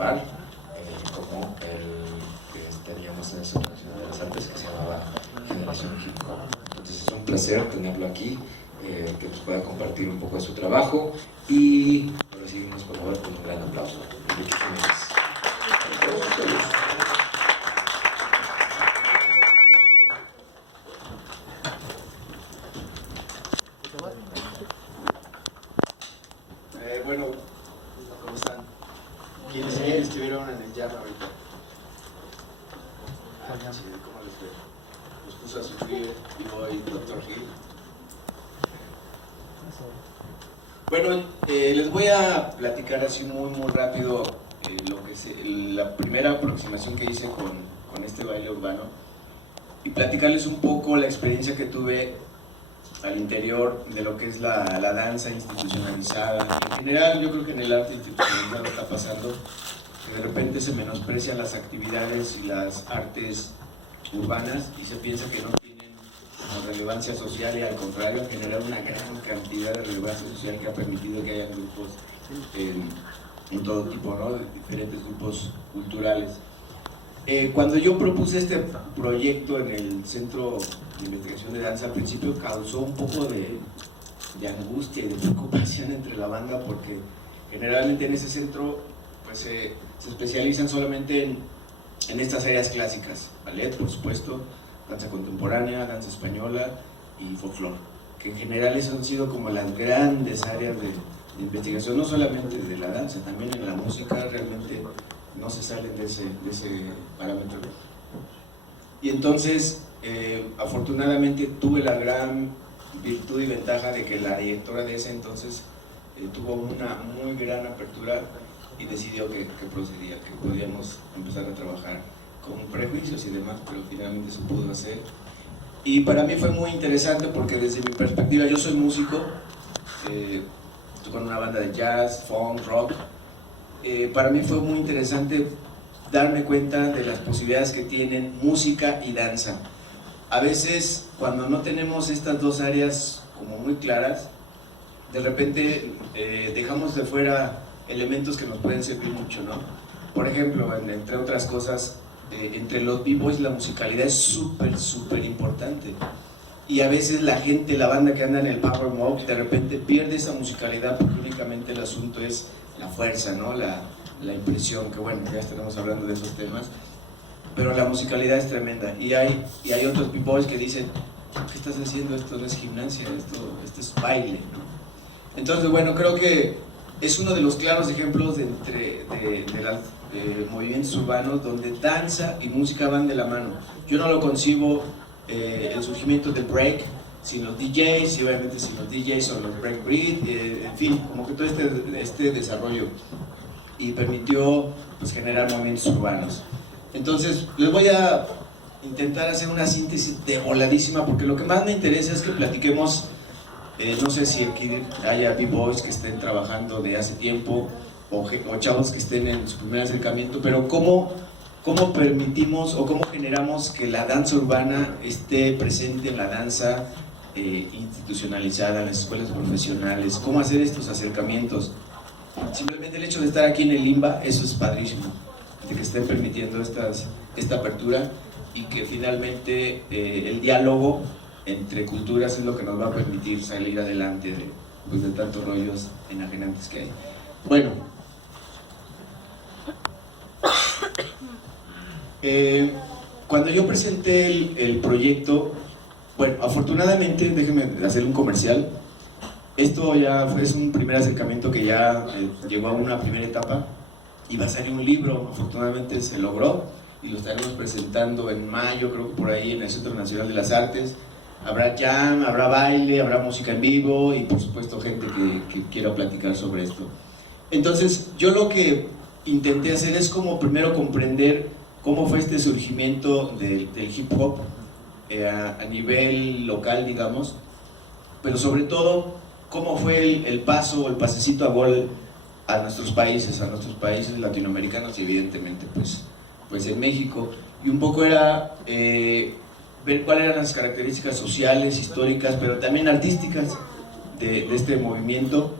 par, como el que teníamos en el Centro Nacional de las Artes, que se llamaba Generación Hip Hop. Entonces es un placer tenerlo aquí, que nos pueda compartir un poco de su trabajo, y lo recibimos por favor con un gran aplauso. Muchísimas gracias. Bueno, ¿cómo están? ¿Quiénes estuvieron en el jam ahorita? Sí, ¿cómo les fue? Nos puso a sufrir y hoy Dr. Hill. Bueno, les voy a platicar así muy rápido lo que es la primera aproximación que hice con este baile urbano, y platicarles un poco la experiencia que tuve al interior de lo que es la danza institucionalizada. En general, yo creo que en el arte institucionalizado está pasando que de repente se menosprecian las actividades y las artes urbanas y se piensa que no tienen relevancia social, y al contrario, generar una gran cantidad de relevancia social que ha permitido que haya grupos en todo tipo, ¿no? De diferentes grupos culturales. Cuando yo propuse este proyecto en el Centro de Investigación de Danza, al principio causó un poco de angustia y de preocupación entre la banda, porque generalmente en ese centro pues, se especializan solamente en estas áreas clásicas: ballet, por supuesto, danza contemporánea, danza española y folclore, que en general esas han sido como las grandes áreas de investigación, no solamente de la danza, también en la música realmente no se salen de ese parámetro. Y entonces, afortunadamente, tuve la gran virtud y ventaja de que la directora de ese entonces tuvo una muy gran apertura y decidió que procedía, que podíamos empezar a trabajar con prejuicios y demás, pero finalmente se pudo hacer. Y para mí fue muy interesante porque desde mi perspectiva, yo soy músico, estoy con una banda de jazz, funk, rock. Para mí fue muy interesante darme cuenta de las posibilidades que tienen música y danza. A veces, cuando no tenemos estas dos áreas como muy claras, de repente dejamos de fuera elementos que nos pueden servir mucho, ¿no? Por ejemplo, entre otras cosas, entre los b-boys la musicalidad es súper importante. Y a veces la gente, la banda que anda en el power mob, de repente pierde esa musicalidad porque únicamente el asunto es la fuerza, ¿no? La impresión, que bueno, ya estaremos hablando de esos temas, pero la musicalidad es tremenda. Y hay otros b-boys que dicen: ¿qué estás haciendo? Esto no es gimnasia, esto es baile, ¿no? Entonces, bueno, creo que es uno de los claros ejemplos de movimientos urbanos donde danza y música van de la mano. Yo no lo concibo el surgimiento del break sin los DJs, y obviamente sin los DJs o los breakbeat, en fin, como que todo este desarrollo, y permitió pues, generar movimientos urbanos. Entonces les voy a intentar hacer una síntesis de voladísima, porque lo que más me interesa es que platiquemos, no sé si aquí haya b-boys que estén trabajando de hace tiempo o chavos que estén en su primer acercamiento, pero cómo permitimos o cómo generamos que la danza urbana esté presente en la danza institucionalizada, en las escuelas profesionales, cómo hacer estos acercamientos. Simplemente el hecho de estar aquí en el Limba, eso es padrísimo, de que estén permitiendo esta apertura, y que finalmente el diálogo entre culturas es lo que nos va a permitir salir adelante de tantos rollos enajenantes que hay. Bueno, cuando yo presenté el proyecto, bueno, afortunadamente, déjenme hacer un comercial. Esto ya es un primer acercamiento que ya llegó a una primera etapa, y va a salir un libro. Afortunadamente se logró y lo estaremos presentando en mayo, creo que por ahí, en el Centro Nacional de las Artes. Habrá jam, habrá baile, habrá música en vivo y por supuesto gente que quiera platicar sobre esto. Entonces yo lo que intenté hacer es como primero comprender cómo fue este surgimiento del hip hop a nivel local, digamos, pero sobre todo cómo fue el paso o el pasecito a gol a nuestros países latinoamericanos, y evidentemente pues en México. Y un poco era ver cuáles eran las características sociales, históricas, pero también artísticas de este movimiento,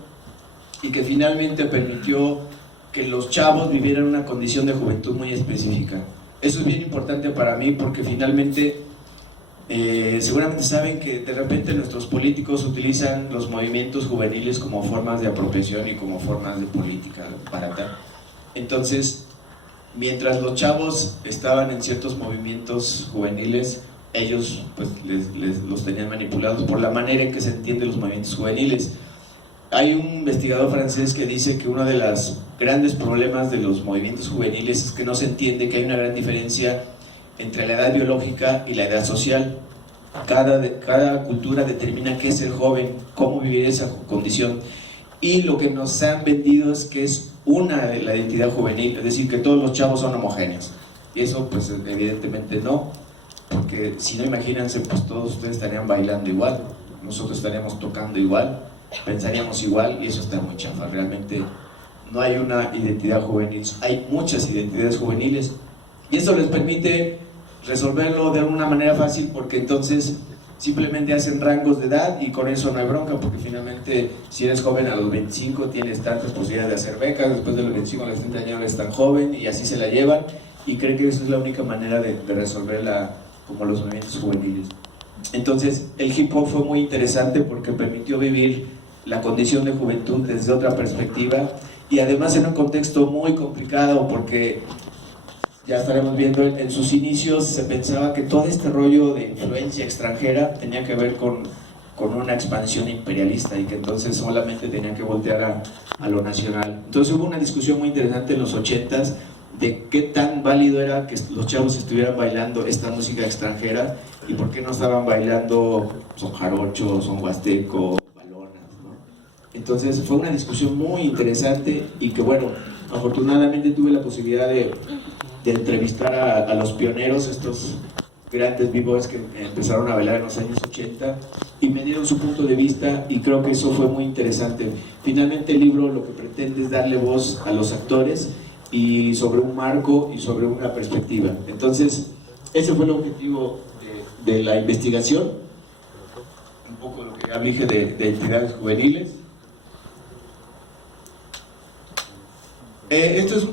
y que finalmente permitió que los chavos vivieran una condición de juventud muy específica. Eso es bien importante para mí porque finalmente seguramente saben que de repente nuestros políticos utilizan los movimientos juveniles como formas de apropiación y como formas de política barata. Entonces, mientras los chavos estaban en ciertos movimientos juveniles, ellos pues los tenían manipulados por la manera en que se entienden los movimientos juveniles. Hay un investigador francés que dice que uno de los grandes problemas de los movimientos juveniles es que no se entiende que hay una gran diferencia entre la edad biológica y la edad social. Cada cultura determina qué es ser joven, cómo vivir esa condición, y lo que nos han vendido es que es una de la identidad juvenil, es decir, que todos los chavos son homogéneos. Y eso pues evidentemente no, porque si no, imagínense, pues todos ustedes estarían bailando igual, nosotros estaríamos tocando igual, pensaríamos igual, y eso está muy chafa. Realmente no hay una identidad juvenil, hay muchas identidades juveniles, y eso les permite resolverlo de una manera fácil, porque entonces simplemente hacen rangos de edad y con eso no hay bronca, porque finalmente si eres joven a los 25 tienes tantas posibilidades de hacer becas, después de los 25 a los 30 años eres tan joven, y así se la llevan, y creen que esa es la única manera de resolverla, como los movimientos juveniles. Entonces el hip hop fue muy interesante porque permitió vivir la condición de juventud desde otra perspectiva, y además en un contexto muy complicado, porque ya estaremos viendo, en sus inicios se pensaba que todo este rollo de influencia extranjera tenía que ver con una expansión imperialista, y que entonces solamente tenían que voltear a lo nacional. Entonces hubo una discusión muy interesante en los 80s de qué tan válido era que los chavos estuvieran bailando esta música extranjera y por qué no estaban bailando son jarocho, son huasteco, balonas, ¿no? Entonces fue una discusión muy interesante, y que bueno, afortunadamente tuve la posibilidad de entrevistar a los pioneros, estos grandes b-boys que empezaron a bailar en los años 80, y me dieron su punto de vista, y creo que eso fue muy interesante. Finalmente el libro lo que pretende es darle voz a los actores, y sobre un marco y sobre una perspectiva. Entonces ese fue el objetivo de la investigación, un poco lo que ya dije de entidades juveniles. Esto es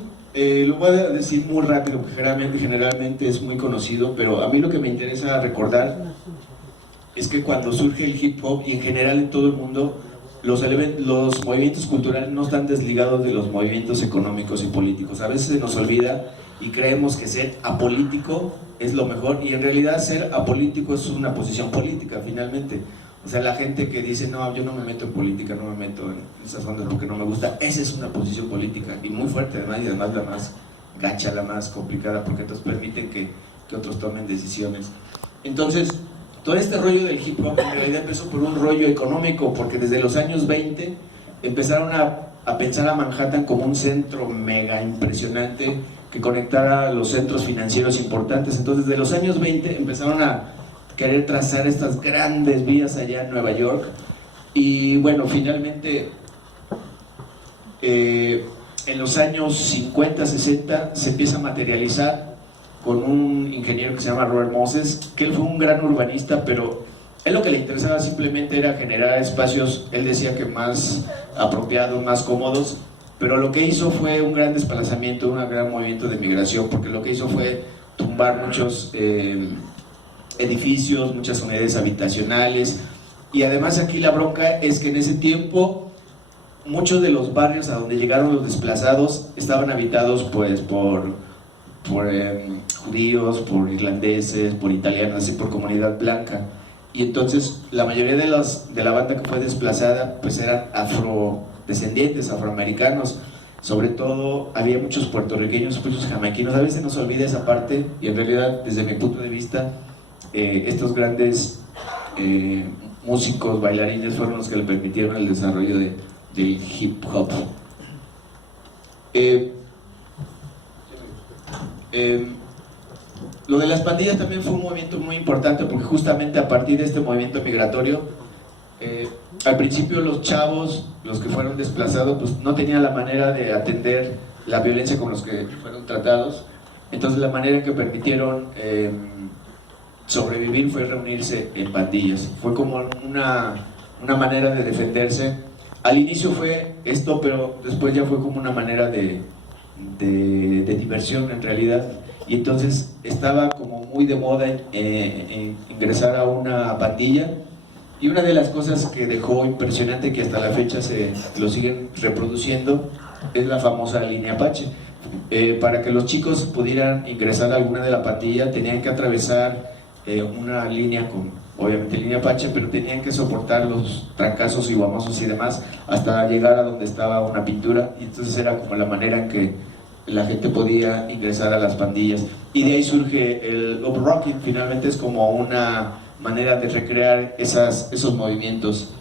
lo voy a decir muy rápido, porque generalmente es muy conocido, pero a mí lo que me interesa recordar es que cuando surge el hip hop, y en general en todo el mundo, los movimientos culturales no están desligados de los movimientos económicos y políticos. A veces se nos olvida y creemos que ser apolítico es lo mejor, y en realidad ser apolítico es una posición política finalmente. O sea, la gente que dice, no, yo no me meto en política, no me meto en esas ondas porque no me gusta, esa es una posición política, y muy fuerte además, y además la más gacha, la más complicada, porque entonces permiten que otros tomen decisiones. Entonces, todo este rollo del hip hop en realidad empezó por un rollo económico, porque desde los años 20 empezaron a pensar a Manhattan como un centro mega impresionante que conectara los centros financieros importantes. Entonces, desde los años 20 empezaron a querer trazar estas grandes vías allá en Nueva York, y bueno, finalmente en los años 50, 60 se empieza a materializar con un ingeniero que se llama Robert Moses, que él fue un gran urbanista, pero él lo que le interesaba simplemente era generar espacios, él decía que más apropiados, más cómodos, pero lo que hizo fue un gran desplazamiento, un gran movimiento de migración, porque lo que hizo fue tumbar muchos edificios, muchas unidades habitacionales, y además aquí la bronca es que en ese tiempo muchos de los barrios a donde llegaron los desplazados estaban habitados pues por judíos, por irlandeses, por italianos, así por comunidad blanca, y entonces la mayoría de la banda que fue desplazada pues eran afrodescendientes, afroamericanos. Sobre todo había muchos puertorriqueños, muchos jamaiquinos. A veces nos olvida esa parte, y en realidad desde mi punto de vista estos grandes músicos, bailarines fueron los que le permitieron el desarrollo del hip hop. Lo de las pandillas también fue un movimiento muy importante, porque justamente a partir de este movimiento migratorio, al principio los chavos, los que fueron desplazados, pues no tenían la manera de atender la violencia con los que fueron tratados. Entonces la manera en que permitieron sobrevivir fue reunirse en pandillas. Fue como una manera de defenderse al inicio fue esto, pero después ya fue como una manera de diversión en realidad. Y entonces estaba como muy de moda ingresar a una pandilla. Y una de las cosas que dejó impresionante, que hasta la fecha se lo siguen reproduciendo, es la famosa línea Apache. Para que los chicos pudieran ingresar a alguna de la pandilla tenían que atravesar una línea con, obviamente, línea Apache, pero tenían que soportar los trancazos y guamazos y demás hasta llegar a donde estaba una pintura. Y entonces era como la manera en que la gente podía ingresar a las pandillas. Y de ahí surge el up rocking. Finalmente es como una manera de recrear esos movimientos.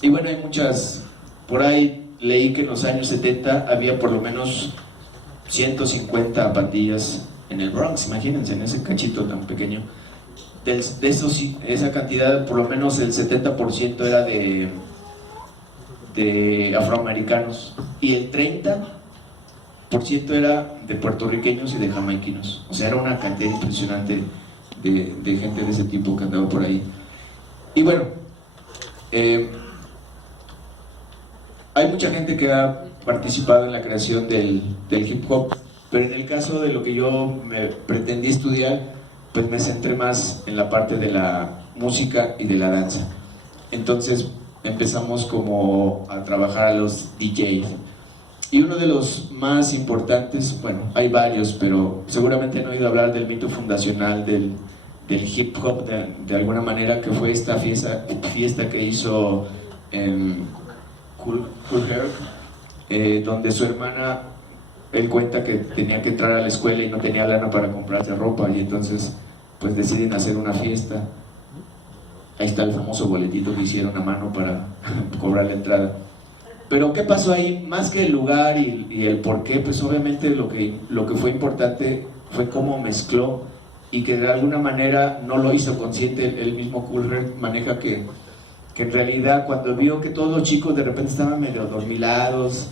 Y bueno, hay muchas, por ahí leí que en los años 70 había por lo menos 150 pandillas en el Bronx, imagínense, en ese cachito tan pequeño. De esa cantidad, por lo menos el 70% era de afroamericanos y el 30% era de puertorriqueños y de jamaiquinos. O sea, era una cantidad impresionante de gente de ese tipo que andaba por ahí. Y bueno, hay mucha gente que ha participado en la creación del hip hop, pero en el caso de lo que yo me pretendí estudiar, pues me centré más en la parte de la música y de la danza. Entonces empezamos como a trabajar a los DJs. Y uno de los más importantes, bueno, hay varios, pero seguramente han oído hablar del mito fundacional del hip hop de alguna manera, que fue esta fiesta que hizo Kool Herc, donde su hermana, él cuenta que tenía que entrar a la escuela y no tenía lana para comprarse ropa, y entonces pues deciden hacer una fiesta. Ahí está el famoso boletito que hicieron a mano para cobrar la entrada. Pero ¿qué pasó ahí? Más que el lugar y el por qué, pues obviamente lo que fue importante fue cómo mezcló, y que de alguna manera no lo hizo consciente. El mismo Kool Herc maneja que en realidad cuando vio que todos los chicos de repente estaban medio adormilados,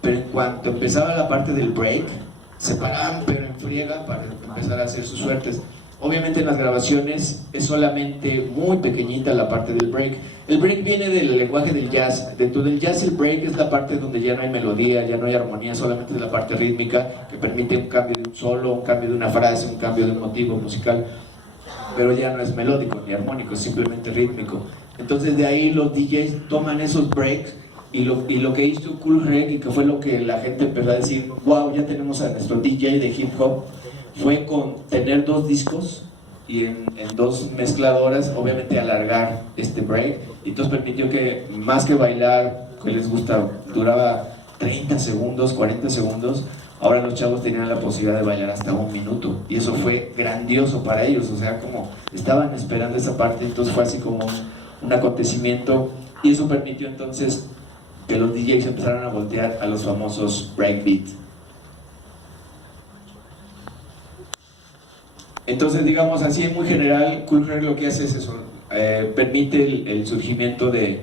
pero en cuanto empezaba la parte del break, se paraban pero en friega para empezar a hacer sus suertes. Obviamente en las grabaciones es solamente muy pequeñita la parte del break. El break viene del lenguaje del jazz. Dentro del jazz el break es la parte donde ya no hay melodía, ya no hay armonía, solamente es la parte rítmica que permite un cambio de un solo, un cambio de una frase, un cambio de un motivo musical, pero ya no es melódico ni armónico, es simplemente rítmico. Entonces de ahí los DJs toman esos breaks, y lo que hizo Kool Herc, y que fue lo que la gente empezó a decir, wow, ya tenemos a nuestro DJ de hip hop, fue con tener 2 discos y en 2 mezcladoras, obviamente alargar este break, y entonces permitió que más que bailar, que les gusta, duraba 30 segundos, 40 segundos, ahora los chavos tenían la posibilidad de bailar hasta 1 minuto, y eso fue grandioso para ellos. O sea, como estaban esperando esa parte, entonces fue así como un acontecimiento, y eso permitió entonces que los DJs empezaran a voltear a los famosos breakbeats. Entonces, digamos así, muy general, Kool Herc lo que hace es eso, permite el surgimiento de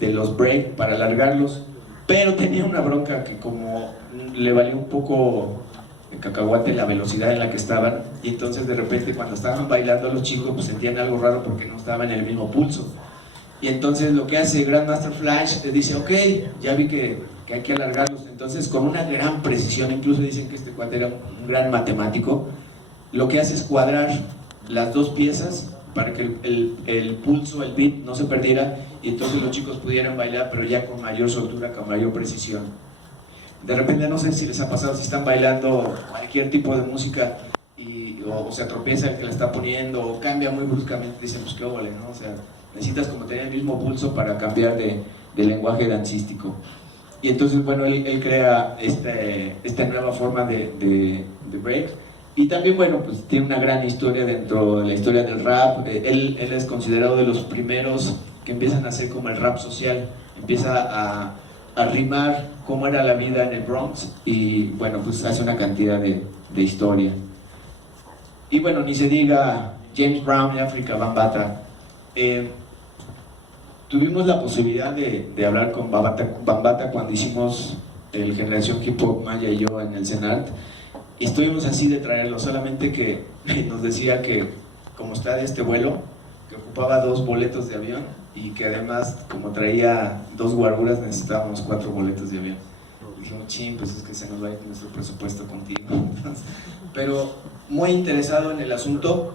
los break para alargarlos, pero tenía una bronca que como le valió un poco el cacahuate la velocidad en la que estaban, y entonces de repente cuando estaban bailando los chicos pues sentían algo raro porque no estaban en el mismo pulso. Y entonces lo que hace Grandmaster Flash, le dice, ok, ya vi que hay que alargarlos. Entonces con una gran precisión, incluso dicen que este cuate era un gran matemático, lo que hace es cuadrar las 2 piezas para que el pulso, el beat no se perdiera, y entonces los chicos pudieran bailar, pero ya con mayor soltura, con mayor precisión. De repente, no sé si les ha pasado, si están bailando cualquier tipo de música o se tropieza el que la está poniendo, o cambia muy bruscamente, dicen, pues qué óvole, ¿no? O sea, necesitas como tener el mismo pulso para cambiar de lenguaje dancístico. Y entonces, bueno, él crea esta nueva forma de break. Y también, bueno, pues tiene una gran historia dentro de la historia del rap. Él es considerado de los primeros que empiezan a hacer como el rap social. Empieza a rimar cómo era la vida en el Bronx, y bueno, pues hace una cantidad de historia. Y bueno, ni se diga James Brown y Afrika Bambaataa. Tuvimos la posibilidad de hablar con Bambaataa cuando hicimos el Generación Hip Hop Maya y yo en el CENART. Y estuvimos así de traerlo, solamente que nos decía que como está de este vuelo, que ocupaba 2 boletos de avión, y que además, como traía 2 guaruras, necesitábamos 4 boletos de avión. Dijimos, ching, pues es que se nos va a ir nuestro presupuesto contigo. Pero muy interesado en el asunto.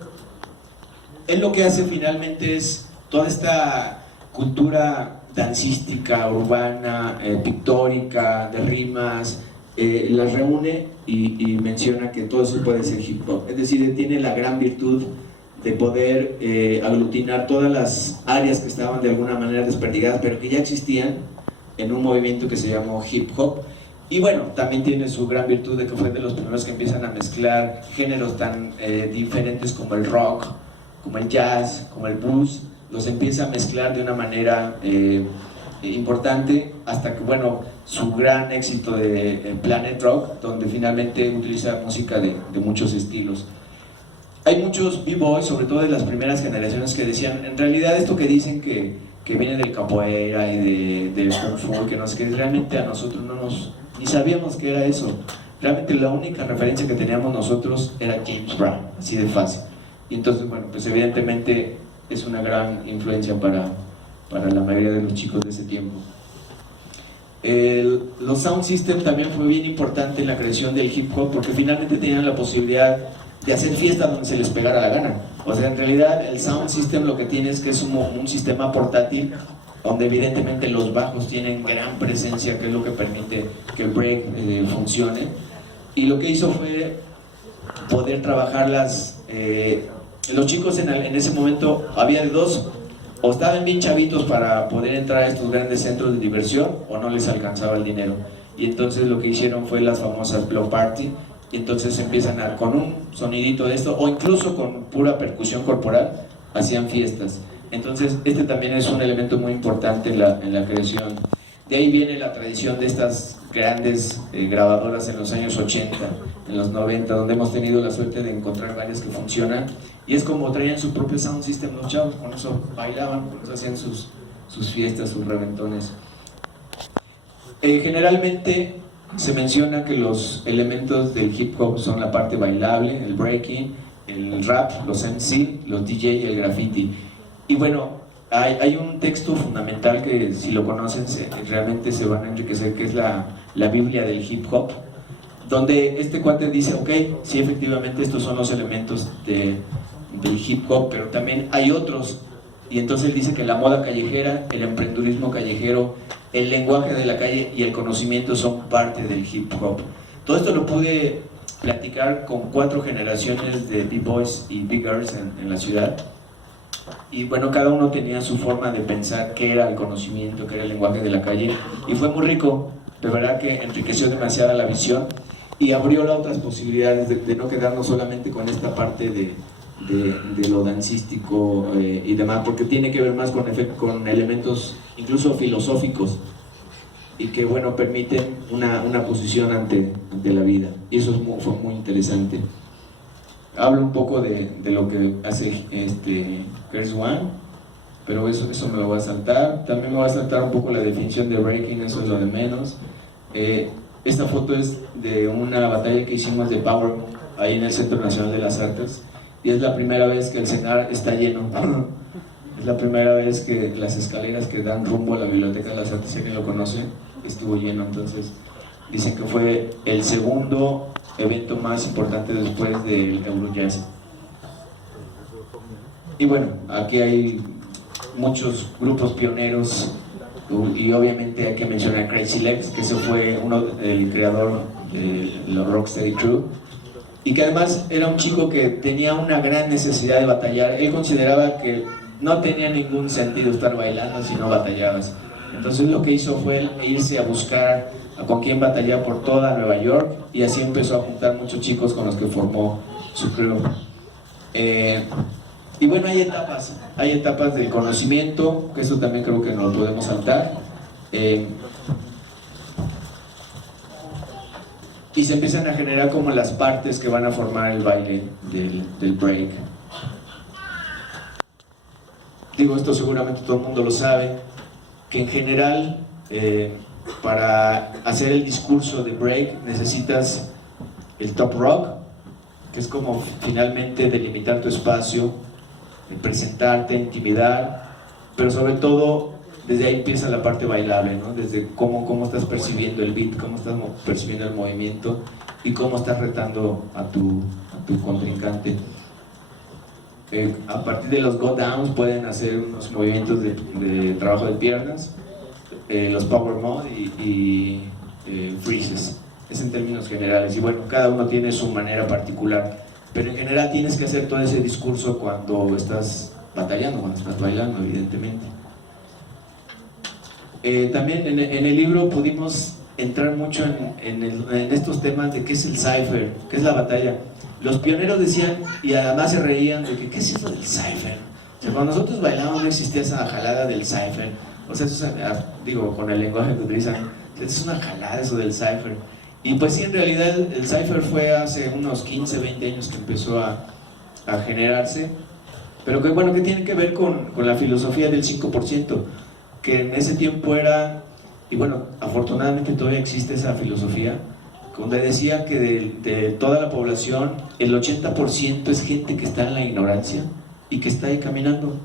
Él lo que hace finalmente es toda esta cultura dancística, urbana, pictórica, de rimas, las reúne y menciona que todo eso puede ser hip hop. Es decir, tiene la gran virtud de poder aglutinar todas las áreas que estaban de alguna manera desperdigadas, pero que ya existían en un movimiento que se llamó hip hop. Y bueno, también tiene su gran virtud de que fue de los primeros que empiezan a mezclar géneros tan diferentes como el rock, como el jazz, como el blues. Los empieza a mezclar de una manera importante, hasta que, bueno, su gran éxito de Planet Rock, donde finalmente utiliza música de muchos estilos. Hay muchos b-boys, sobre todo de las primeras generaciones, que decían, en realidad esto que dicen que viene del capoeira y del kung fu, que nos, que realmente a nosotros no nos, ni sabíamos que era eso. Realmente la única referencia que teníamos nosotros era James Brown, así de fácil. Y entonces, bueno, pues evidentemente es una gran influencia para la mayoría de los chicos de ese tiempo. Los sound system también fue bien importante en la creación del hip hop, porque finalmente tenían la posibilidad de hacer fiestas donde se les pegara la gana. O sea, en realidad el sound system lo que tiene es que es un sistema portátil donde evidentemente los bajos tienen gran presencia, que es lo que permite que el break funcione. Y lo que hizo fue poder trabajar los chicos en ese momento, había de dos: o estaban bien chavitos para poder entrar a estos grandes centros de diversión, o no les alcanzaba el dinero. Y entonces lo que hicieron fue las famosas block party. Y entonces empiezan con un sonidito de esto, o incluso con pura percusión corporal, hacían fiestas. Entonces este también es un elemento muy importante en la creación. De ahí viene la tradición de estas grandes grabadoras en los años 80, en los 90, donde hemos tenido la suerte de encontrar varias que funcionan. Y es como traían su propio sound system los chavos, con eso bailaban, con eso hacían sus fiestas, sus reventones. Generalmente se menciona que los elementos del hip hop son la parte bailable, el breaking, el rap, los MC, los DJ y el graffiti. Y bueno, hay un texto fundamental que, si lo conocen, realmente se van a enriquecer, que es la Biblia del hip hop, donde este cuate dice, ok, sí, efectivamente estos son los elementos del hip hop, pero también hay otros. Y entonces él dice que la moda callejera, el emprendurismo callejero, el lenguaje de la calle y el conocimiento son parte del hip hop. Todo esto lo pude platicar con 4 generaciones de b-boys y b-girls en la ciudad. Y bueno, cada uno tenía su forma de pensar qué era el conocimiento, qué era el lenguaje de la calle. Y fue muy rico, de verdad que enriqueció demasiado la visión y abrió las otras posibilidades de no quedarnos solamente con esta parte de lo dancístico y demás, porque tiene que ver más con elementos incluso filosóficos y que, bueno, permiten una posición ante la vida, y eso fue muy interesante. Hablo un poco de lo que hace KRS-One, pero eso me lo voy a saltar. También me voy a saltar un poco la definición de breaking, eso es lo de menos. Esta foto es de una batalla que hicimos de Power ahí en el Centro Nacional de las Artes, y es la primera vez que el CENAR está lleno. Es la primera vez que las escaleras que dan rumbo a la Biblioteca de las Artes, si alguien lo conoce, estuvo lleno. Entonces dicen que fue el segundo evento más importante después del Eurojazz. Y bueno, aquí hay muchos grupos pioneros, y obviamente hay que mencionar a Crazy Legs, que ese fue el creador de los Rocksteady Crew, y que además era un chico que tenía una gran necesidad de batallar. Él consideraba que no tenía ningún sentido estar bailando si no batallabas. Entonces lo que hizo fue irse a buscar con quién batallar por toda Nueva York, y así empezó a juntar muchos chicos con los que formó su crew. Y bueno, hay etapas del conocimiento, que eso también creo que no lo podemos saltar. Y se empiezan a generar como las partes que van a formar el baile del break. Digo, esto seguramente todo el mundo lo sabe, que en general para hacer el discurso de break necesitas el top rock, que es como finalmente delimitar tu espacio, presentarte, intimidar, pero sobre todo desde ahí empieza la parte bailable, ¿no? Desde cómo estás percibiendo el beat, cómo estás percibiendo el movimiento y cómo estás retando a tu contrincante. A partir de los go downs pueden hacer unos movimientos de trabajo de piernas, los power mode y freezes. Es en términos generales, y bueno, cada uno tiene su manera particular, pero en general tienes que hacer todo ese discurso cuando estás batallando, cuando estás bailando, evidentemente. También en el libro pudimos entrar mucho en estos temas de qué es el cypher, qué es la batalla. Los pioneros decían, y además se reían de que, ¿qué es eso del cypher? O sea, cuando nosotros bailábamos no existía esa jalada del cypher. O sea, eso, digo, con el lenguaje que utilizan, es una jalada eso del cypher. Y pues sí, en realidad el cypher fue hace unos 15, 20 años que empezó a generarse, pero que bueno, que tiene que ver con la filosofía del 5%, que en ese tiempo era, y bueno, afortunadamente todavía existe esa filosofía, donde decía que de toda la población, el 80% es gente que está en la ignorancia y que está ahí caminando.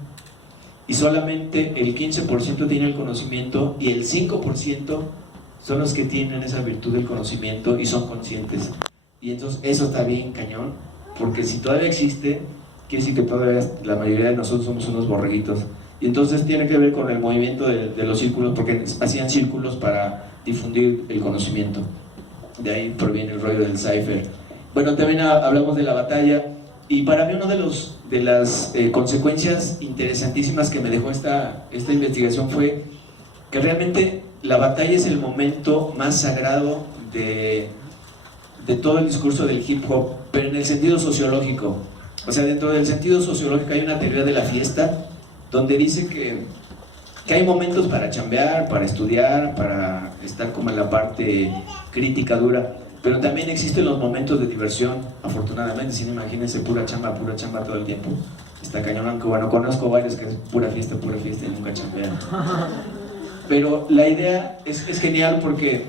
Y solamente el 15% tiene el conocimiento y el 5% son los que tienen esa virtud del conocimiento y son conscientes. Y entonces eso está bien cañón, porque si todavía existe, quiere decir que todavía la mayoría de nosotros somos unos borreguitos. Y entonces tiene que ver con el movimiento de los círculos, porque hacían círculos para difundir el conocimiento. De ahí proviene el rollo del cypher. Bueno, también hablamos de la batalla, y para mí una de las consecuencias interesantísimas que me dejó esta investigación fue que realmente la batalla es el momento más sagrado de todo el discurso del hip hop, pero en el sentido sociológico. O sea, dentro del sentido sociológico hay una teoría de la fiesta donde dice que hay momentos para chambear, para estudiar, para estar como en la parte crítica dura, pero también existen los momentos de diversión, afortunadamente. Si no, imagínense pura chamba todo el tiempo. Está cañón, aunque bueno, conozco varios que es pura fiesta y nunca chambean. Pero la idea es genial, porque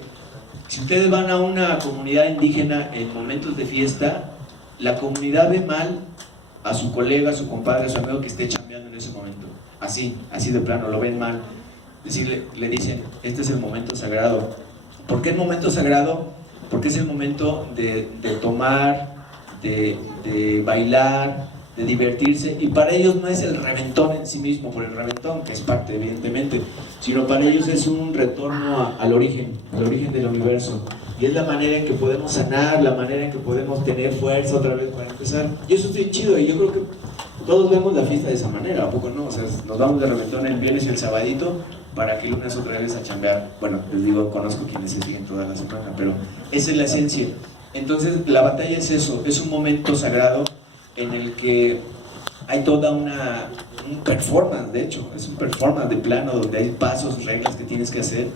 si ustedes van a una comunidad indígena en momentos de fiesta, la comunidad ve mal a su colega, a su compadre, a su amigo que esté chambeando en ese momento. Así de plano, lo ven mal. Le dicen, este es el momento sagrado. ¿Por qué el momento sagrado? Porque es el momento de tomar, de bailar, de divertirse, y para ellos no es el reventón en sí mismo por el reventón, que es parte evidentemente, sino para ellos es un retorno al origen del universo, y es la manera en que podemos sanar, la manera en que podemos tener fuerza otra vez para empezar, y eso es bien chido. Y yo creo que todos vemos la fiesta de esa manera, ¿a poco no? O sea, nos vamos de reventón el viernes y el sabadito para que el lunes otra vez a chambear. Bueno, les digo, conozco quienes se siguen toda la semana, pero esa es la esencia. Entonces la batalla es eso, es un momento sagrado en el que hay toda un performance. De hecho, es un performance de plano donde hay pasos, reglas que tienes que hacer,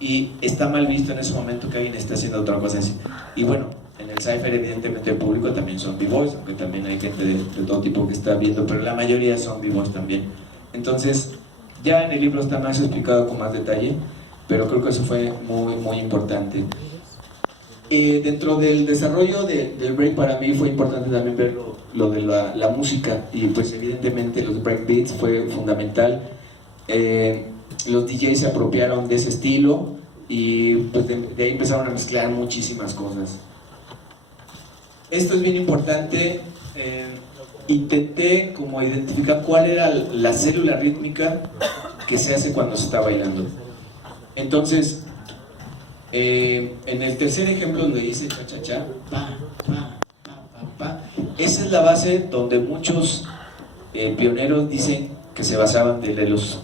y está mal visto en ese momento que alguien esté haciendo otra cosa así. Y bueno, en el cypher evidentemente el público también son b-boys, aunque también hay gente de todo tipo que está viendo, pero la mayoría son b-boys también. Entonces ya en el libro está más explicado con más detalle, pero creo que eso fue muy muy importante. Dentro del desarrollo del break, para mí fue importante también ver lo de la música, y pues evidentemente los breakbeats fue fundamental. Los DJs se apropiaron de ese estilo, y pues de ahí empezaron a mezclar muchísimas cosas. Esto es bien importante. Intenté como identificar cuál era la célula rítmica que se hace cuando se está bailando. Entonces, en el tercer ejemplo donde dice cha cha cha, pa, pa, pa, pa, pa, esa es la base donde muchos pioneros dicen que se basaban de los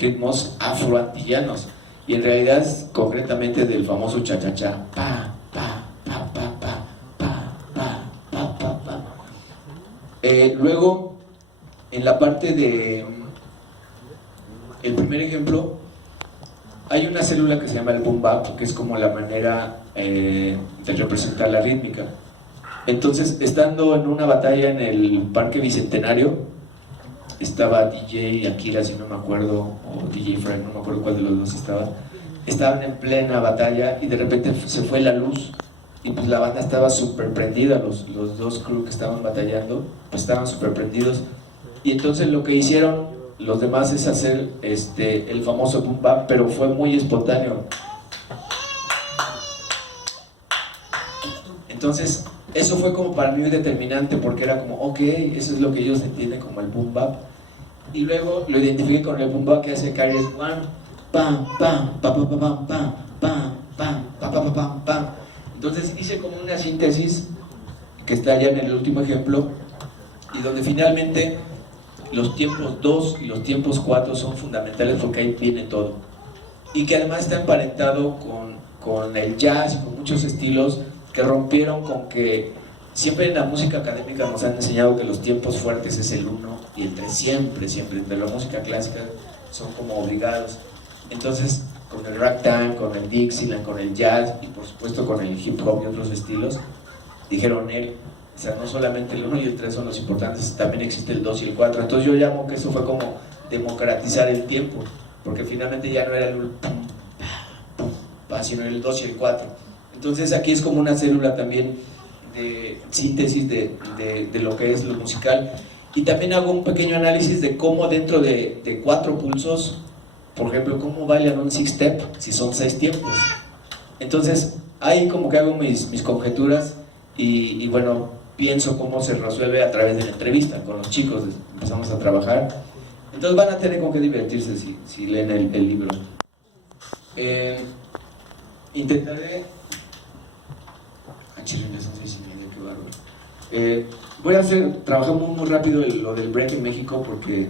ritmos afroantillanos, y en realidad es concretamente del famoso cha cha cha, pa, pa, pa, pa, pa, pa, pa, pa, pa, pa. Luego, en la parte de el primer ejemplo, hay una célula que se llama el boom bap, que es como la manera de representar la rítmica. Entonces, estando en una batalla en el Parque Bicentenario, estaba DJ Akira, si no me acuerdo, o DJ Frank, no me acuerdo cuál de los dos estaban en plena batalla, y de repente se fue la luz, y pues la banda estaba súper prendida, los dos crew que estaban batallando, pues estaban súper prendidos. Y entonces lo que hicieron los demás es hacer el famoso boom bap, pero fue muy espontáneo. Entonces, eso fue como para mí muy determinante, porque era como, ok, eso es lo que ellos entienden como el boom bap. Y luego lo identifiqué con el boom bap que hace Kyrie, es one, pam, pam, pam, pam, pam, pam, pam, pam, pam, pam, pam, pam, pam. Entonces hice como una síntesis que está allá en el último ejemplo, y donde finalmente los tiempos 2 y los tiempos 4 son fundamentales, porque ahí viene todo. Y que además está emparentado con el jazz y con muchos estilos que rompieron con que siempre en la música académica nos han enseñado que los tiempos fuertes es el 1 y el 3, siempre, siempre. De la música clásica son como obligados. Entonces, con el ragtime, con el Dixieland, con el jazz y por supuesto con el hip hop y otros estilos, dijeron o sea, no solamente el 1 y el 3 son los importantes, también existe el 2 y el 4. Entonces yo llamo que eso fue como democratizar el tiempo, porque finalmente ya no era el pum, pum, pum, sino el 2 y el 4. Entonces aquí es como una célula también de síntesis de lo que es lo musical. Y también hago un pequeño análisis de cómo dentro de 4 pulsos, por ejemplo, cómo bailan un 6-step si son 6 tiempos. Entonces ahí como que hago mis conjeturas y bueno, pienso cómo se resuelve a través de la entrevista con los chicos. Empezamos a trabajar. Entonces van a tener con qué divertirse si leen el libro. Intentaré... voy a trabajar muy rápido lo del break en México, porque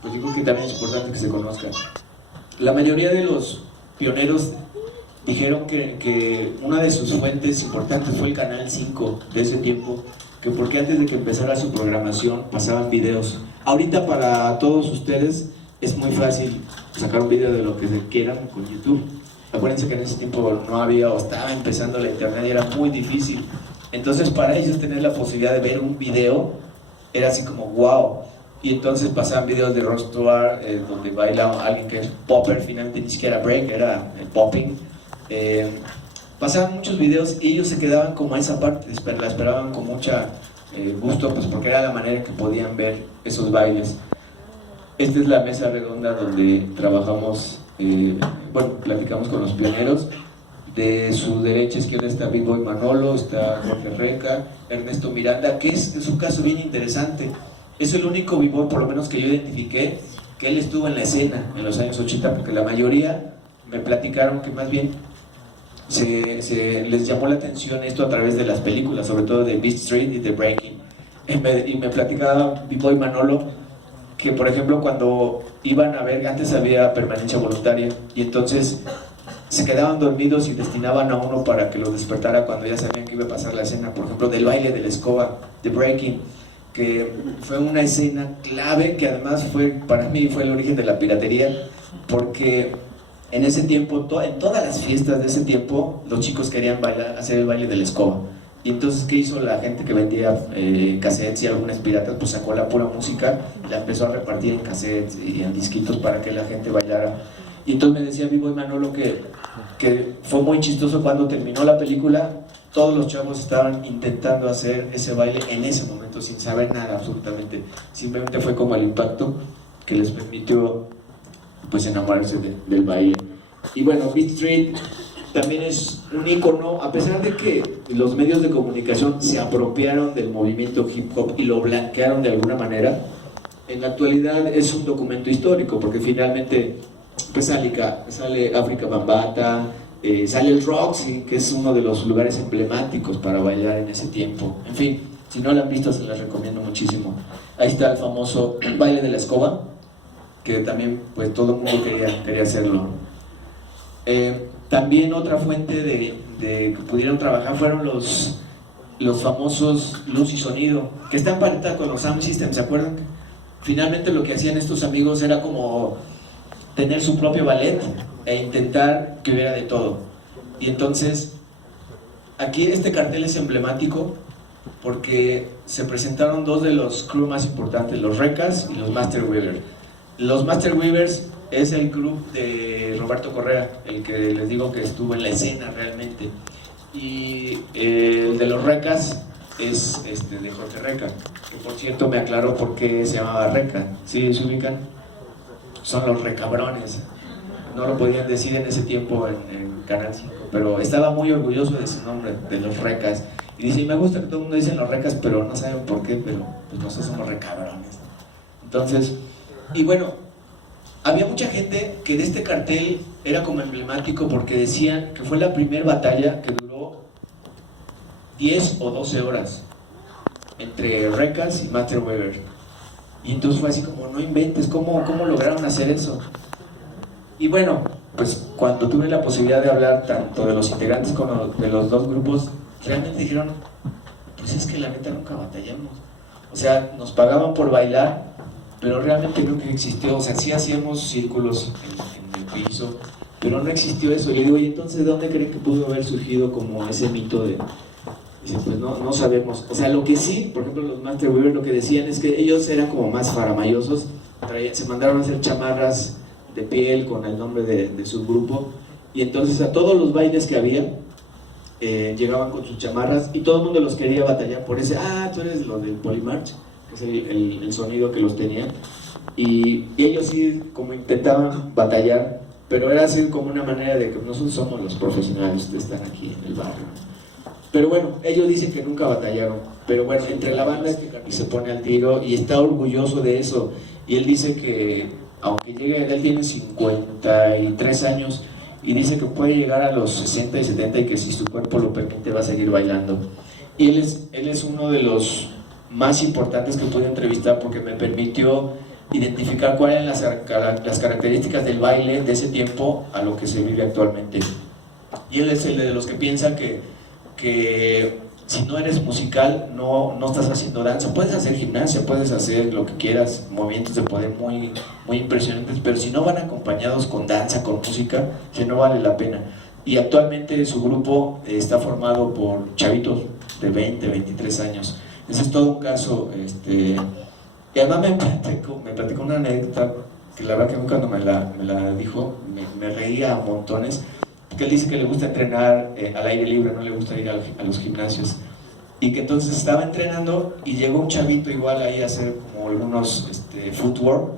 pues digo que también es importante que se conozca. La mayoría de los pioneros dijeron que una de sus fuentes importantes fue el Canal 5 de ese tiempo, que porque antes de que empezara su programación pasaban videos. Ahorita para todos ustedes es muy fácil sacar un video de lo que quieran con YouTube. Acuérdense que en ese tiempo no había, o estaba empezando la internet y era muy difícil. Entonces para ellos tener la posibilidad de ver un video era así como wow. Y entonces pasaban videos de Rod Stewart, donde baila alguien que es popper, finalmente ni siquiera break, era el popping. Pasaban muchos videos y ellos se quedaban como a esa parte, la esperaban con mucha gusto, pues porque era la manera que podían ver esos bailes. Esta es la mesa redonda donde trabajamos, bueno, platicamos con los pioneros. De su derecha a izquierda está B-Boy Manolo, está Jorge Reca, Ernesto Miranda, que es un caso bien interesante. Es el único B-Boy, por lo menos que yo identifiqué, que él estuvo en la escena en los años 80, porque la mayoría me platicaron que más bien les llamó la atención esto a través de las películas, sobre todo de Beat Street y de Breaking. Y me platicaba B-Boy Manolo que, por ejemplo, cuando iban a ver, antes había permanencia voluntaria, y entonces se quedaban dormidos y destinaban a uno para que los despertara cuando ya sabían que iba a pasar la escena, por ejemplo, del baile de la escoba, de Breaking, que fue una escena clave, que además para mí fue el origen de la piratería, porque en ese tiempo, en todas las fiestas de ese tiempo, los chicos querían hacer el baile de la escoba. Y entonces, ¿qué hizo la gente que vendía cassettes y algunas piratas? Pues sacó la pura música y la empezó a repartir en cassettes y en disquitos para que la gente bailara. Y entonces me decía B-Boy Manolo que fue muy chistoso cuando terminó la película. Todos los chavos estaban intentando hacer ese baile en ese momento, sin saber nada absolutamente. Simplemente fue como el impacto que les permitió pues enamorarse del baile. Y bueno, Beat Street también es un ícono, a pesar de que los medios de comunicación se apropiaron del movimiento hip hop y lo blanquearon de alguna manera. En la actualidad es un documento histórico, porque finalmente pues sale África Bambaataa, sale el Roxy, que es uno de los lugares emblemáticos para bailar en ese tiempo. En fin, si no lo han visto, se las recomiendo muchísimo. Ahí está el famoso baile de la escoba, que también pues todo el mundo quería hacerlo. También otra fuente de que pudieron trabajar fueron los famosos luz y sonido, que están emparentados con los sound systems, ¿se acuerdan? Finalmente lo que hacían estos amigos era como tener su propio ballet e intentar que hubiera de todo. Y entonces aquí este cartel es emblemático porque se presentaron dos de los crew más importantes, los Recas y los Master Weavers. Los Master Weavers es el club de Roberto Correa, el que les digo que estuvo en la escena realmente, y el de los Recas es de Jorge Reca, que por cierto me aclaró por qué se llamaba Reca. ¿Sí se ubican? son los recabrones. No lo podían decir en ese tiempo en Canal 5, pero estaba muy orgulloso de su nombre, de los recas. Y dice, me gusta que todo el mundo dice los recas, pero no saben por qué, pero pues nosotros somos recabrones. Entonces, y bueno, había mucha gente que de este cartel era como emblemático porque decían que fue la primera batalla que duró 10 o 12 horas entre Recas y Master Weber. Y entonces fue así como, no inventes, ¿cómo lograron hacer eso? Y bueno, pues cuando tuve la posibilidad de hablar tanto de los integrantes como de los dos grupos, realmente dijeron, pues es que la neta nunca batallamos. O sea, nos pagaban por bailar, pero realmente nunca existió. O sea, sí hacíamos círculos en el piso, pero no existió eso. Y le digo, ¿y entonces de dónde creen que pudo haber surgido como ese mito de...? Dice, pues no sabemos. O sea, lo que sí, por ejemplo, los Master Weaver lo que decían es que ellos eran como más faramayosos, se mandaron a hacer chamarras de piel con el nombre de su grupo, y entonces a todos los bailes que había llegaban con sus chamarras y todo el mundo los quería batallar por ese, tú eres lo del Polymarch, que es el sonido que los tenía, y ellos sí como intentaban batallar, pero era así como una manera de que nosotros somos los profesionales, ustedes están aquí en el barrio. Pero bueno, ellos dicen que nunca batallaron, pero bueno, entre la banda y se pone al tiro y está orgulloso de eso, y él dice que aunque llegue, él tiene 53 años y dice que puede llegar a los 60 y 70 y que si su cuerpo lo permite va a seguir bailando. Y él es uno de los más importantes que pude entrevistar porque me permitió identificar cuáles eran las características del baile de ese tiempo a lo que se vive actualmente. Y él es el de los que piensa que si no eres musical no estás haciendo danza. Puedes hacer gimnasia, puedes hacer lo que quieras, movimientos de poder muy impresionantes, pero si no van acompañados con danza, con música, que no vale la pena. Y actualmente su grupo está formado por chavitos de 20, 23 años. Ese es todo un caso. Y además me platicó una anécdota que la verdad que cuando me la dijo me reía a montones, que él dice que le gusta entrenar al aire libre, no le gusta ir a los gimnasios, y que entonces estaba entrenando y llegó un chavito igual ahí a hacer como algunos footwork,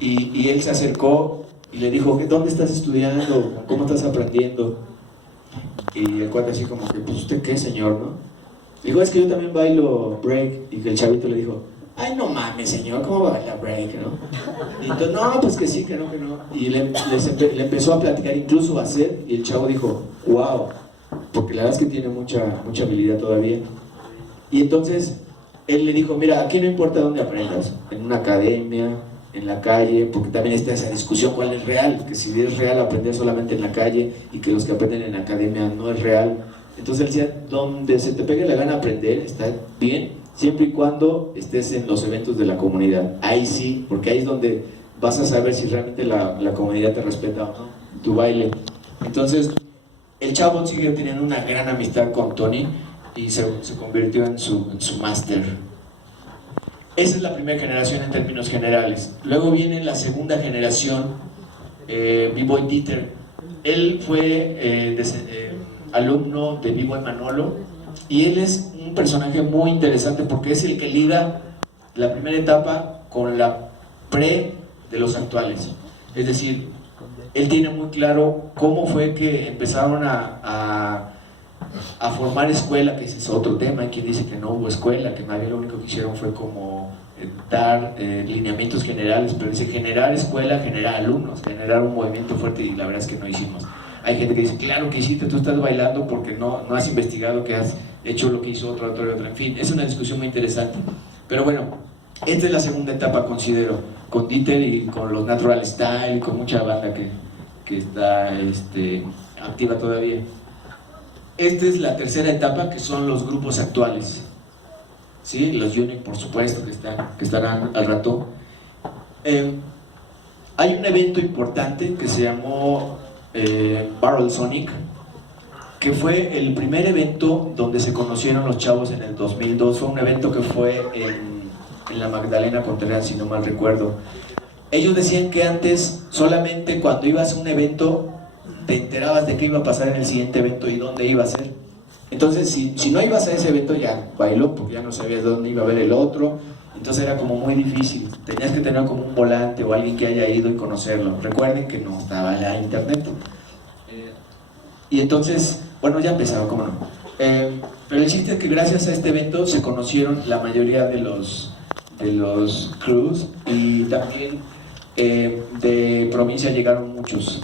y él se acercó y le dijo, ¿dónde estás estudiando? ¿Cómo estás aprendiendo? Y el cuate así como que, pues ¿usted qué, señor? ¿no? Dijo, es que yo también bailo break. Y que el chavito le dijo, ay, no mames, señor, ¿cómo va a bailar break, no? Y entonces, no, pues que sí, que no. Y le empezó a platicar, incluso a hacer, y el chavo dijo, wow, porque la verdad es que tiene mucha habilidad todavía. Y entonces, él le dijo, mira, aquí no importa dónde aprendas, en una academia, en la calle, porque también está esa discusión, ¿cuál es real? Que si es real aprender solamente en la calle, y que los que aprenden en la academia no es real. Entonces él decía, donde se te pegue la gana aprender, está bien, siempre y cuando estés en los eventos de la comunidad. Ahí sí, porque ahí es donde vas a saber si realmente la comunidad te respeta o no tu baile. Entonces, el chavo sigue teniendo una gran amistad con Tony y se convirtió en su máster. Esa es la primera generación en términos generales. Luego viene la segunda generación, B-Boy Dieter. Él fue alumno de B-Boy Manolo, y él es un personaje muy interesante porque es el que liga la primera etapa con la pre de los actuales. Es decir, él tiene muy claro cómo fue que empezaron a formar escuela, que ese es otro tema. Hay quien dice que no hubo escuela, que más bien lo único que hicieron fue como dar lineamientos generales, pero dice generar escuela, generar alumnos, generar un movimiento fuerte, y la verdad es que no hicimos. Hay gente que dice, claro que hiciste, tú estás bailando porque no has investigado, que has hecho lo que hizo otro, en fin, es una discusión muy interesante. Pero bueno, esta es la segunda etapa, considero, con Dieter y con los Natural Style, con mucha banda que está activa todavía. Esta es la tercera etapa, que son los grupos actuales, ¿sí? Los Unique, por supuesto, que estarán al rato. Hay un evento importante que se llamó Barrel Sonic, que fue el primer evento donde se conocieron los chavos en el 2002. Fue un evento que fue en la Magdalena Contreras, si no mal recuerdo. Ellos decían que antes solamente cuando ibas a un evento te enterabas de qué iba a pasar en el siguiente evento y dónde iba a ser. Entonces si no ibas a ese evento ya bailó, porque ya no sabías dónde iba a ver el otro, entonces era como muy difícil, tenías que tener como un volante o alguien que haya ido y conocerlo. Recuerden que no estaba la internet. Y entonces, bueno, ya empezaba, cómo no. Pero el chiste es que gracias a este evento se conocieron la mayoría de los crews, y también de provincia llegaron muchos,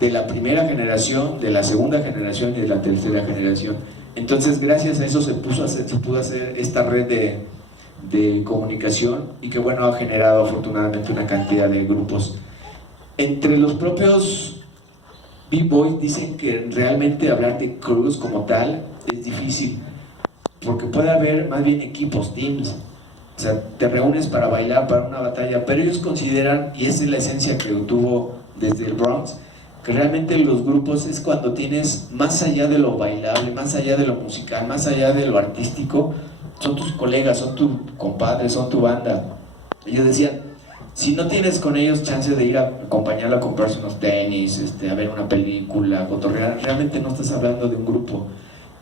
de la primera generación, de la segunda generación y de la tercera generación. Entonces gracias a eso se pudo hacer esta red de comunicación, y que bueno, ha generado afortunadamente una cantidad de grupos. Entre los propios B-Boys dicen que realmente hablar de crews como tal es difícil, porque puede haber más bien equipos, teams. O sea, te reúnes para bailar, para una batalla, pero ellos consideran, y esa es la esencia que tuvo desde el Bronx, que realmente los grupos es cuando tienes, más allá de lo bailable, más allá de lo musical, más allá de lo artístico, son tus colegas, son tus compadres, son tu banda. Ellos decían, si no tienes con ellos chance de ir a acompañarla a comprarse unos tenis, a ver una película, cotorrear, realmente no estás hablando de un grupo.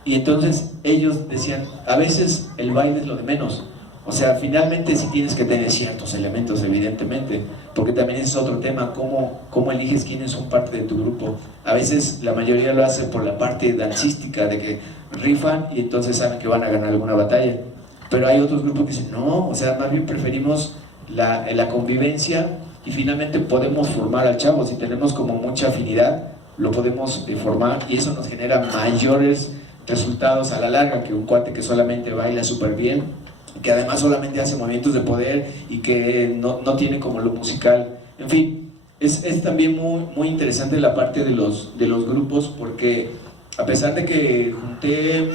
Y entonces ellos decían, a veces el baile es lo de menos. O sea, finalmente sí tienes que tener ciertos elementos, evidentemente, porque también es otro tema, cómo eliges quiénes son parte de tu grupo. A veces la mayoría lo hace por la parte dancística, de que rifan y entonces saben que van a ganar alguna batalla. Pero hay otros grupos que dicen, no, o sea, más bien preferimos la convivencia, y finalmente podemos formar al chavo. Si tenemos como mucha afinidad, lo podemos formar, y eso nos genera mayores resultados a la larga que un cuate que solamente baila súper bien, que además solamente hace movimientos de poder y que no tiene como lo musical. En fin, es también muy interesante la parte de los grupos, porque a pesar de que junté,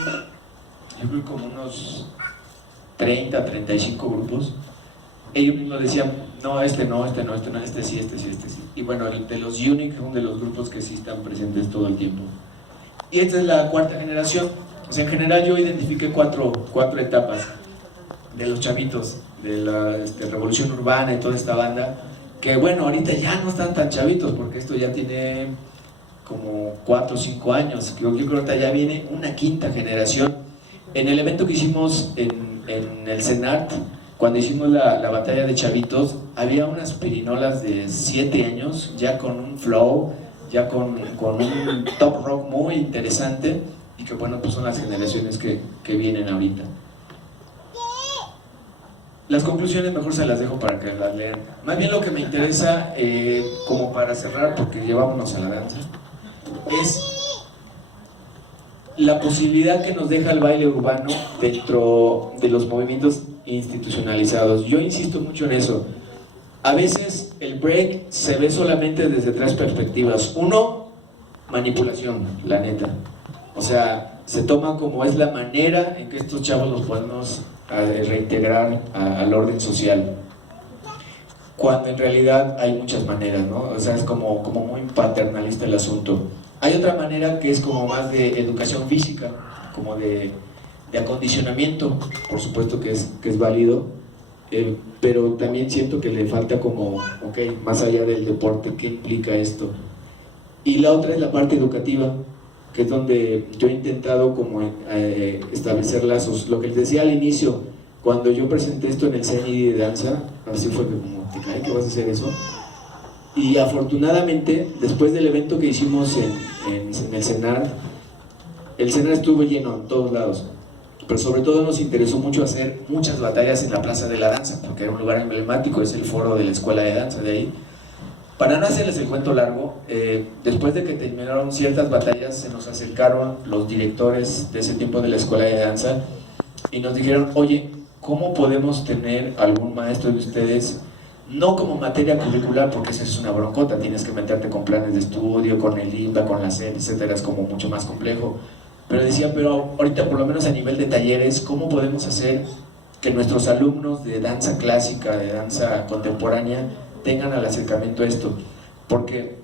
yo creo como unos 30, 35 grupos, ellos mismos decían, no, este no, este sí. Y bueno, el de los Unique es uno de los grupos que sí están presentes todo el tiempo. Y esta es la cuarta generación. O sea, en general yo identifiqué cuatro etapas de los chavitos, de la revolución urbana y toda esta banda, que bueno, ahorita ya no están tan chavitos, porque esto ya tiene como 4 o 5 años. Yo creo que ahorita ya viene una quinta generación. En el evento que hicimos en el CENART, cuando hicimos la batalla de chavitos, había unas pirinolas de 7 años, ya con un flow, ya con un top rock muy interesante, y que bueno, pues son las generaciones que vienen ahorita. Las conclusiones mejor se las dejo para que las lean. Más bien lo que me interesa, como para cerrar, porque llevámonos a la danza, es la posibilidad que nos deja el baile urbano dentro de los movimientos institucionalizados. Yo insisto mucho en eso. A veces el break se ve solamente desde 3 perspectivas. Uno, manipulación, la neta. O sea, se toma como es la manera en que estos chavos los podemos reintegrar al orden social, cuando en realidad hay muchas maneras, ¿no? O sea, es como muy paternalista el asunto. Hay otra manera que es como más de educación física, como de acondicionamiento, por supuesto que es válido, pero también siento que le falta como, ok, más allá del deporte, ¿qué implica esto? Y la otra es la parte educativa, que es donde yo he intentado como establecer lazos. Lo que les decía al inicio, cuando yo presenté esto en el CNI de danza, así fue que como, ¿te cae que vas a hacer eso? Y afortunadamente, después del evento que hicimos en el CENAR estuvo lleno en todos lados, pero sobre todo nos interesó mucho hacer muchas batallas en la Plaza de la Danza, porque era un lugar emblemático, es el foro de la escuela de danza de ahí. Para no hacerles el cuento largo, después de que terminaron ciertas batallas, se nos acercaron los directores de ese tiempo de la escuela de danza y nos dijeron, oye, ¿cómo podemos tener algún maestro de ustedes? No como materia curricular, porque esa es una broncota, tienes que meterte con planes de estudio, con el INBA, con la SEP, etcétera, es como mucho más complejo. Pero decía, pero ahorita por lo menos a nivel de talleres, ¿cómo podemos hacer que nuestros alumnos de danza clásica, de danza contemporánea, tengan al acercamiento a esto? Porque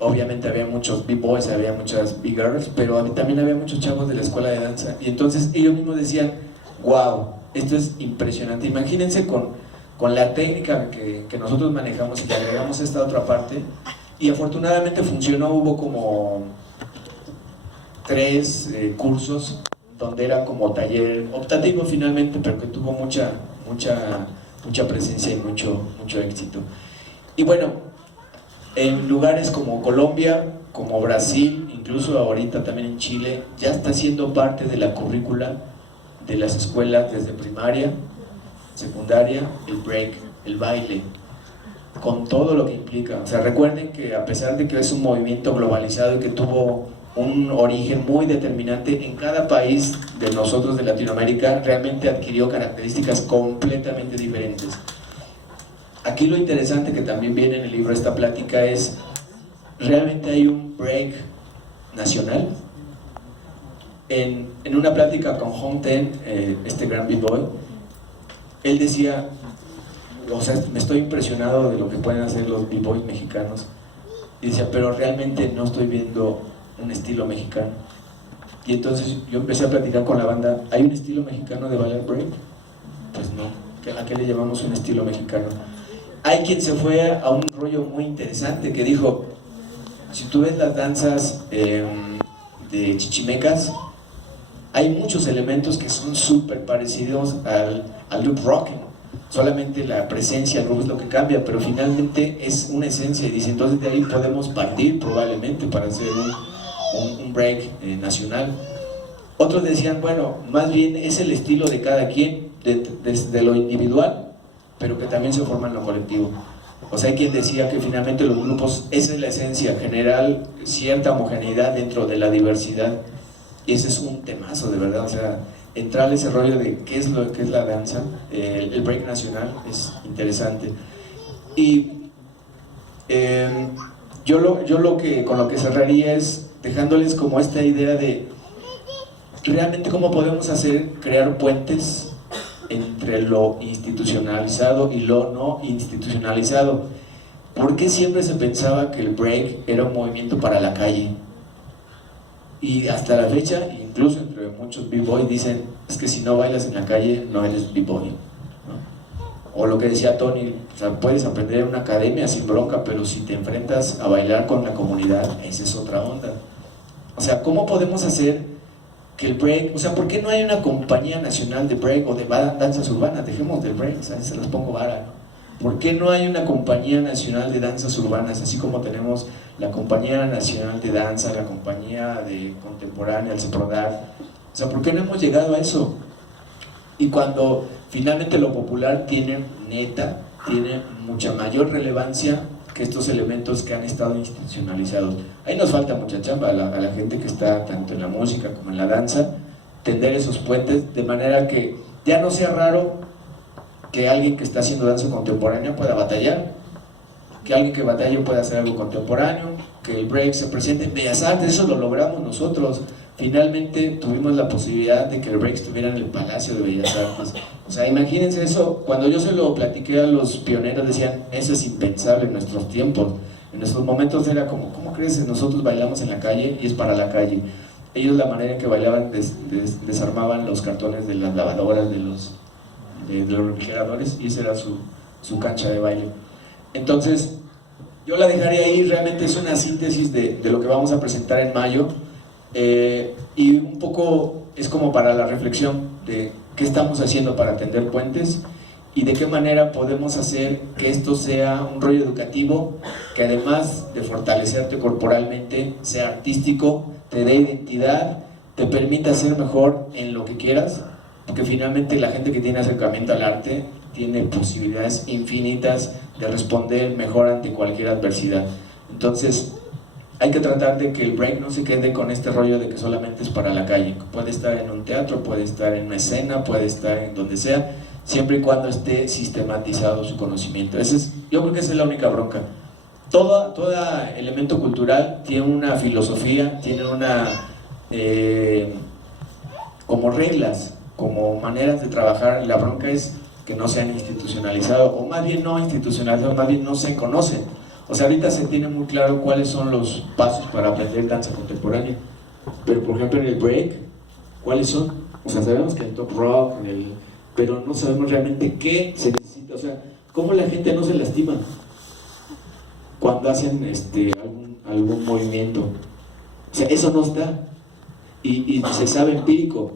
obviamente había muchos b-boys, había muchas b-girls, pero también había muchos chavos de la escuela de danza, y entonces ellos mismos decían, wow, esto es impresionante. Imagínense con la técnica que nosotros manejamos y que agregamos esta otra parte, y afortunadamente funcionó. Hubo como 3 cursos donde era como taller optativo finalmente, pero que tuvo mucha mucha presencia y mucho éxito. Y bueno, en lugares como Colombia, como Brasil, incluso ahorita también en Chile, ya está siendo parte de la currícula de las escuelas desde primaria, secundaria, el break, el baile, con todo lo que implica. O sea, recuerden que a pesar de que es un movimiento globalizado y que tuvo un origen muy determinante en cada país de nosotros de Latinoamérica, realmente adquirió características completamente diferentes. Aquí lo interesante que también viene en el libro, esta plática, es realmente hay un break nacional. En una plática con Hong Ten, este gran b-boy, él decía, o sea, me estoy impresionado de lo que pueden hacer los b-boys mexicanos, y decía, pero realmente no estoy viendo un estilo mexicano. Y entonces yo empecé a platicar con la banda, ¿hay un estilo mexicano de bailar break? Pues no, ¿a qué le llamamos un estilo mexicano? Hay quien se fue a un rollo muy interesante que dijo, si tú ves las danzas de chichimecas, hay muchos elementos que son súper parecidos al loop rocking, solamente la presencia, el groove es lo que cambia, pero finalmente es una esencia, y dice, entonces de ahí podemos partir probablemente para hacer un break nacional. Otros decían, bueno, más bien es el estilo de cada quien, desde lo individual, pero que también se forma en lo colectivo. O sea, hay quien decía que finalmente los grupos, esa es la esencia, generar cierta homogeneidad dentro de la diversidad. Y ese es un temazo, de verdad. O sea, entrar a ese rollo de qué es lo que es la danza, el break nacional, es interesante. Y yo lo que con lo que cerraría es dejándoles como esta idea de realmente cómo podemos crear puentes entre lo institucionalizado y lo no institucionalizado. ¿Por qué siempre se pensaba que el break era un movimiento para la calle? Y hasta la fecha, incluso entre muchos b-boys dicen, es que si no bailas en la calle, no eres b-boy, ¿no? O lo que decía Tony, o sea, puedes aprender en una academia sin bronca, pero si te enfrentas a bailar con la comunidad, esa es otra onda. O sea, ¿cómo podemos hacer que el break, o sea, ¿por qué no hay una compañía nacional de break o de danzas urbanas? Dejemos del break, o sea, se las pongo vara, ¿no? ¿Por qué no hay una compañía nacional de danzas urbanas, así como tenemos la compañía nacional de danza, la compañía de contemporánea, el CEPRODAR? O sea, ¿por qué no hemos llegado a eso? Y cuando finalmente lo popular tiene mucha mayor relevancia que estos elementos que han estado institucionalizados. Ahí nos falta mucha chamba a la gente que está tanto en la música como en la danza, tender esos puentes de manera que ya no sea raro que alguien que está haciendo danza contemporánea pueda batallar, que alguien que batalle pueda hacer algo contemporáneo, que el break se presente en Bellas Artes. Eso lo logramos nosotros. Finalmente tuvimos la posibilidad de que el break estuviera en el Palacio de Bellas Artes. O sea, imagínense eso. Cuando yo se lo platiqué a los pioneros, decían, eso es impensable en nuestros tiempos. En nuestros momentos era como, ¿cómo crees? Nosotros bailamos en la calle y es para la calle. Ellos, la manera en que bailaban, desarmaban los cartones de las lavadoras, de los refrigeradores, y esa era su cancha de baile. Entonces, yo la dejaré ahí. Realmente es una síntesis de lo que vamos a presentar en mayo, y un poco es como para la reflexión de qué estamos haciendo para tender puentes y de qué manera podemos hacer que esto sea un rollo educativo que, además de fortalecerte corporalmente, sea artístico, te dé identidad, te permita ser mejor en lo que quieras, porque finalmente la gente que tiene acercamiento al arte tiene posibilidades infinitas de responder mejor ante cualquier adversidad. Entonces hay que tratar de que el break no se quede con este rollo de que solamente es para la calle. Puede estar en un teatro, puede estar en una escena, puede estar en donde sea, siempre y cuando esté sistematizado su conocimiento. Yo creo que esa es la única bronca. Todo elemento cultural tiene una filosofía, tiene como reglas, como maneras de trabajar. La bronca es que no sean institucionalizados, o más bien no institucionalizados, más bien no se conocen. O sea, ahorita se tiene muy claro cuáles son los pasos para aprender danza contemporánea, pero por ejemplo en el break, ¿cuáles son? O sea, sabemos que el top rock, pero no sabemos realmente qué se necesita. O sea, ¿cómo la gente no se lastima cuando hacen algún movimiento? O sea, eso no está, y se sabe empírico.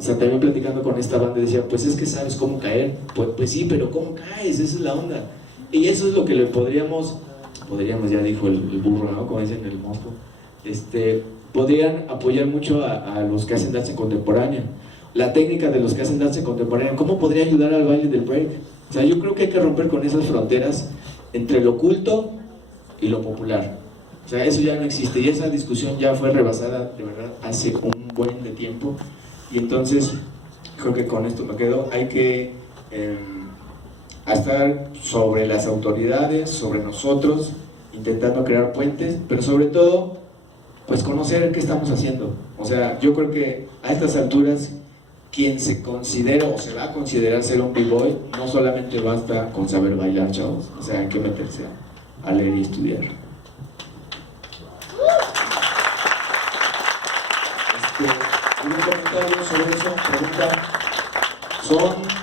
O sea, también platicando con esta banda decía, pues es que sabes cómo caer. Pues sí, pero ¿cómo caes? Esa es la onda. Y eso es lo que le podríamos, ya dijo el burro, ¿no? Como dicen el mosco. Podrían apoyar mucho a los que hacen danza contemporánea. La técnica de los que hacen danza contemporánea, ¿cómo podría ayudar al baile del break? O sea, yo creo que hay que romper con esas fronteras entre lo culto y lo popular. O sea, eso ya no existe y esa discusión ya fue rebasada de verdad hace un buen de tiempo. Y entonces, creo que con esto me quedo. Hay que estar sobre las autoridades, sobre nosotros, intentando crear puentes, pero sobre todo, pues conocer qué estamos haciendo. O sea, yo creo que a estas alturas, quien se considera o se va a considerar ser un b-boy, no solamente basta con saber bailar, chavos. O sea, hay que meterse a leer y estudiar. ¿Algún comentario sobre eso? Pregunta. Son